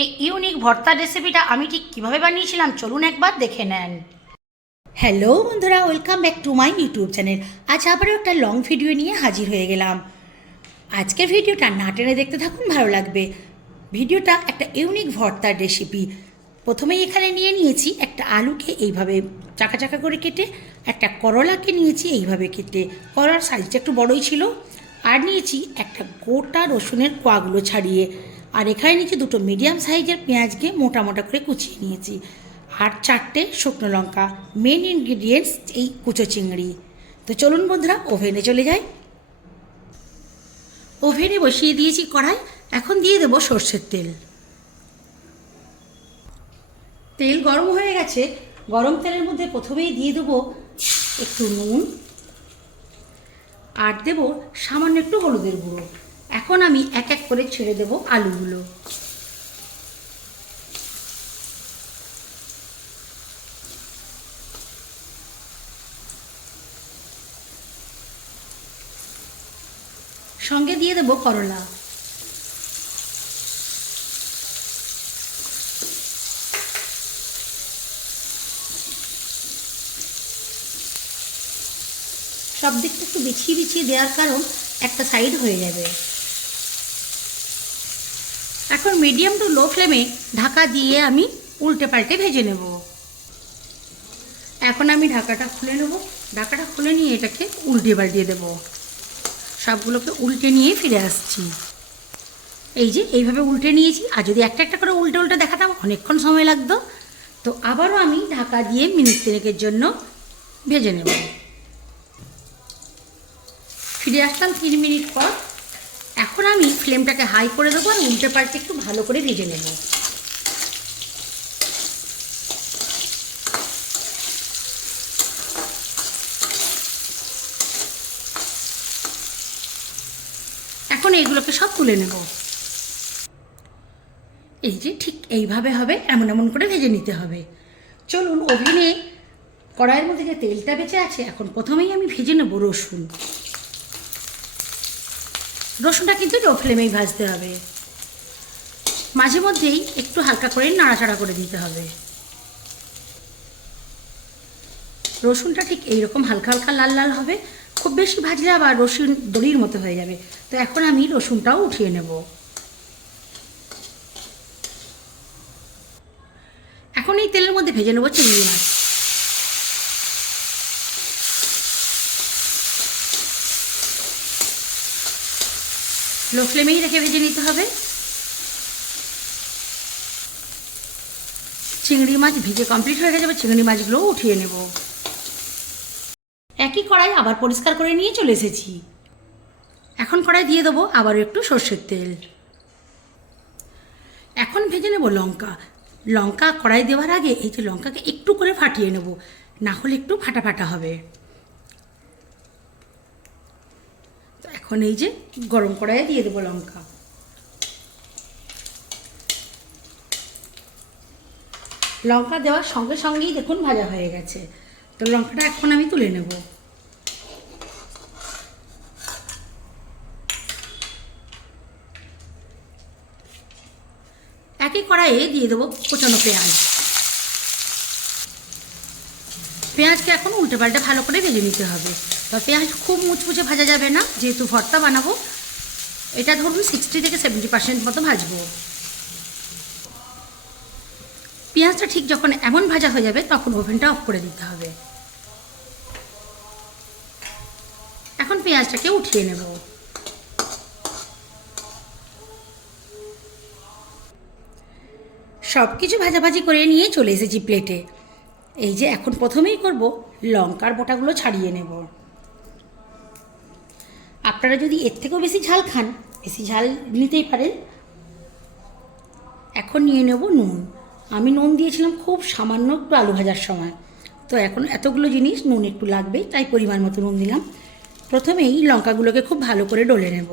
এই ইউনিক ভর্তার রেসিপিটা আমি ঠিক কীভাবে বানিয়েছিলাম চলুন একবার দেখে নেন। হ্যালো বন্ধুরা, welcome back to my YouTube channel. আজ আবারও একটা লং ভিডিও নিয়ে হাজির হয়ে গেলাম। আজকের ভিডিওটা না টেনে দেখতে থাকুন, ভালো লাগবে। ভিডিওটা একটা ইউনিক ভর্তার রেসিপি। প্রথমেই এখানে নিয়ে নিয়েছি একটা আলুকে এইভাবে চাকা চাকা করে কেটে, একটা করলাকে নিয়েছি এইভাবে কেটে, করলার সাইজটা একটু বড়ই ছিল, আর নিয়েছি একটা গোটা রসুনের কোয়াগুলো ছাড়িয়ে, আর এখানে নিয়েছি দুটো মিডিয়াম সাইজের পেঁয়াজকে মোটা মোটা করে কুচিয়ে নিয়েছি, আর 4টে শুকনো লঙ্কা। মেন ইনগ্রিডিয়েন্টস এই কুচো চিংড়ি। তো চলুন বন্ধুরা ওভেনে চলে যাই। ওভেনে বসিয়ে দিয়েছি কড়াই, এখন দিয়ে দেবো সর্ষের তেল। তেল গরম হয়ে গেছে, গরম তেলের মধ্যে প্রথমেই দিয়ে দেবো একটু নুন, আর দেবো সামান্য একটু হলুদের গুঁড়ো। এখন আমি এক এক করে ছেড়ে দেবো আলুগুলো। সঙ্গে দিয়ে দেবো করলা। সব দিকটা একটু বিছিয়ে বিছিয়ে দেওয়ার কারণ একটা সাইড হয়ে যাবে। এখন মিডিয়াম টু লো ফ্লেমে ঢাকা দিয়ে আমি উল্টে পাল্টে ভেজে নেব। এখন আমি ঢাকাটা খুলে নেব। ঢাকাটা খুলে নিয়ে এটাকে উল্টে পাল্টিয়ে দেবো। সবগুলোকে উল্টে নিয়ে ফিরে আসছি। এই যে এইভাবে উল্টে নিয়েছি, আর যদি একটা একটা করে উল্টে উল্টে দেখাতাম অনেকক্ষণ সময় লাগতো। তো আবারও আমি ঢাকা দিয়ে মিনিট 3-এর জন্য ভেজে নেব। ফিরে আসলাম 3 মিনিট পর। এখন আমি ফ্লেমটাকে হাই করে দেবো, আর উল্টে পাল্টে একটু ভালো করে ভেজে নেব। এখন এইগুলোকে সব তুলে নেব। এই যে ঠিক এইভাবে হবে, এমন এমন করে ভেজে নিতে হবে। চলুন ওভেনে কড়াইয়ের মধ্যে যে তেলটা বেঁচে আছে, এখন প্রথমেই আমি ভেজে নেব রসুন। রসুনটা কিন্তু লো ফ্লেমেই ভাজতে হবে। মাঝে মধ্যেই একটু হালকা করে নাড়াচাড়া করে দিতে হবে। রসুনটা ঠিক এইরকম হালকা হালকা লাল লাল হবে। খুব বেশি ভাজলে আবার রসুন দড়ির মতো হয়ে যাবে। তো এখন আমি রসুনটাও উঠিয়ে নেব। এখন এই তেলের মধ্যে ভেজে নেব চিংড়ি মাছ। লো ফ্লেমেই রেখে ভেজে নিতে হবে। চিংড়ি মাছ ভেজে কমপ্লিট হয়ে গেছে, চিংড়ি মাছগুলোও উঠিয়ে নেব। একই কড়াই আবার পরিষ্কার করে নিয়ে চলে এসেছি। এখন কড়াই দিয়ে দেবো আবারও একটু সর্ষের তেল। এখন ভেজে নেব লঙ্কা। লঙ্কা কড়াই দেওয়ার আগে এই যে লঙ্কাকে একটু করে ফাটিয়ে নেব, না হলে একটু ফাটা ফাটা হবে। তো এখন এই যে গরম কড়াইয়ে দিয়ে দেবো লঙ্কা। লঙ্কা দেওয়ার সঙ্গে সঙ্গেই দেখুন ভাজা হয়ে গেছে। তো লঙ্কাটা এখন আমি তুলে নেব। একই কড়াইয়ে দিয়ে দেবো কোচানো পেঁয়াজ। পেঁয়াজকে এখন উল্টে পাল্টে ভালো করে ভেজে নিতে হবে। তো পেঁয়াজ খুব মুচমুচে ভাজা যাবে না, যেহেতু ভর্তা বানাবো। এটা ধরুন 60 থেকে 70% মতো ভাজবো। পেঁয়াজটা ঠিক যখন এমন ভাজা হয়ে যাবে তখন ওভেনটা অফ করে দিতে হবে। এখন পেঁয়াজটাকে উঠিয়ে নেব। সব কিছু ভাজাভাজি করে নিয়ে চলে এসেছি প্লেটে। এই যে এখন প্রথমেই করব লঙ্কার বোটাগুলো ছাড়িয়ে নেব। আপনারা যদি এর থেকেও বেশি ঝাল খান, বেশি ঝাল নিতেই পারেন। এখন নিয়ে নেব নুন। আমি নুন দিয়েছিলাম খুব সামান্য একটু আলু ভাজার সময়। তো এখন এতগুলো জিনিস নুন একটু লাগবেই, তাই পরিমাণ মতো নুন দিলাম। প্রথমেই লঙ্কাগুলোকে খুব ভালো করে ডলে নেব।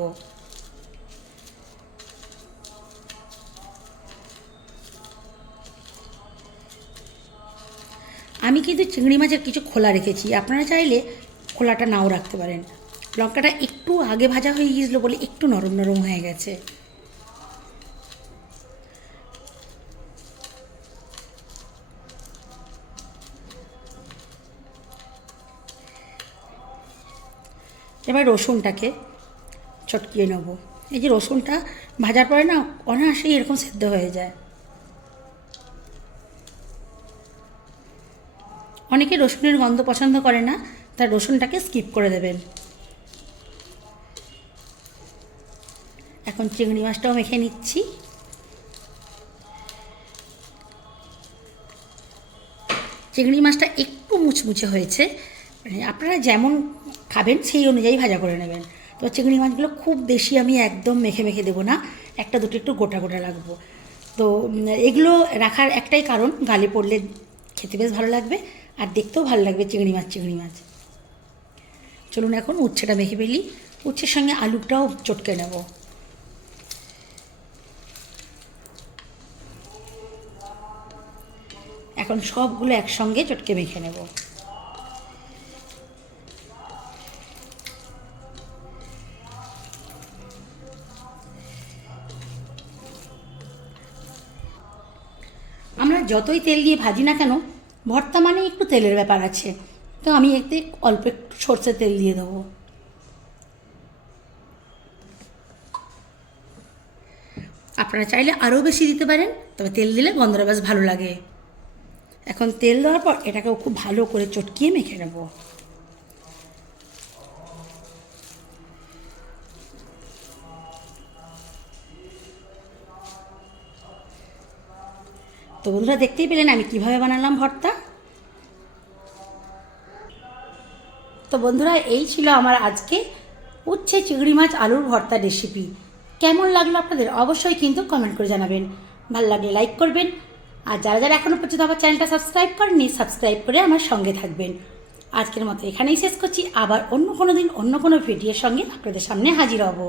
আমি কিন্তু চিংড়ি মাছের কিছু খোলা রেখেছি, আপনারা চাইলে খোলাটা নাও রাখতে পারেন। লঙ্কাটা একটু আগে ভাজা হয়ে গিয়েছিলো বলে একটু নরম নরম হয়ে গেছে। এবার রসুনটাকে চটকিয়ে নেব। এই যে রসুনটা ভাজার পরে না অনায়াসেই এরকম সেদ্ধ হয়ে যায়। অনেকে রসুনের গন্ধ পছন্দ করে না, তাই রসুনটাকে স্কিপ করে দেবেন। এখন চিংড়ি মাছটাও মেখে নিচ্ছি। চিংড়ি মাছটা একটু মুচমুচে হয়েছে, মানে আপনারা যেমন খাবেন সেই অনুযায়ী ভাজা করে নেবেন। তো চিংড়ি মাছগুলো খুব বেশি আমি একদম মেখে মেখে দেবো না, একটা দুটো একটু গোটা গোটা রাখবো। তো এগুলো রাখার একটাই কারণ, গালে পড়লে খেতে বেশ ভালো লাগবে আর দেখতেও ভালো লাগবে চিংড়ি মাছ। চলুন এখন উচ্ছেটা মেখে ফেলি। উচ্ছের সঙ্গে আলুটাও চটকে নেব। এখন সবগুলো একসঙ্গে চটকে মেখে নেব। আমরা যতই তেল দিয়ে ভাজি না কেন, ভর্তা মানে একটু তেলের ব্যাপার আছে, তো আমি এতে অল্প একটু সরষের তেল দিয়ে দেবো। আপনারা চাইলে আরও বেশি দিতে পারেন, তবে তেল দিলে গন্ধটা বেশ ভালো লাগে। এখন তেল দেওয়ার পর এটাকেও খুব ভালো করে চটকিয়ে মেখে নেব। তো বন্ধুরা দেখতেই পেলেন আমি কিভাবে বানালাম ভর্তা। তো বন্ধুরা এই ছিল আমার আজকে উচ্ছে চিংড়ি মাছ আলুর ভর্তা রেসিপি। কেমন লাগলো আপনাদের অবশ্যই কিন্তু কমেন্ট করে জানাবেন। ভালো লাগলে লাইক করবেন, আর যারা যারা এখনও পর্যন্ত আমার চ্যানেলটা সাবস্ক্রাইব করেননি সাবস্ক্রাইব করে আমার সঙ্গে থাকবেন। আজকের মতো এখানেই শেষ করছি, আবার অন্য কোনো দিন অন্য কোনো ভিডিওর সঙ্গে আপনাদের সামনে হাজির হব।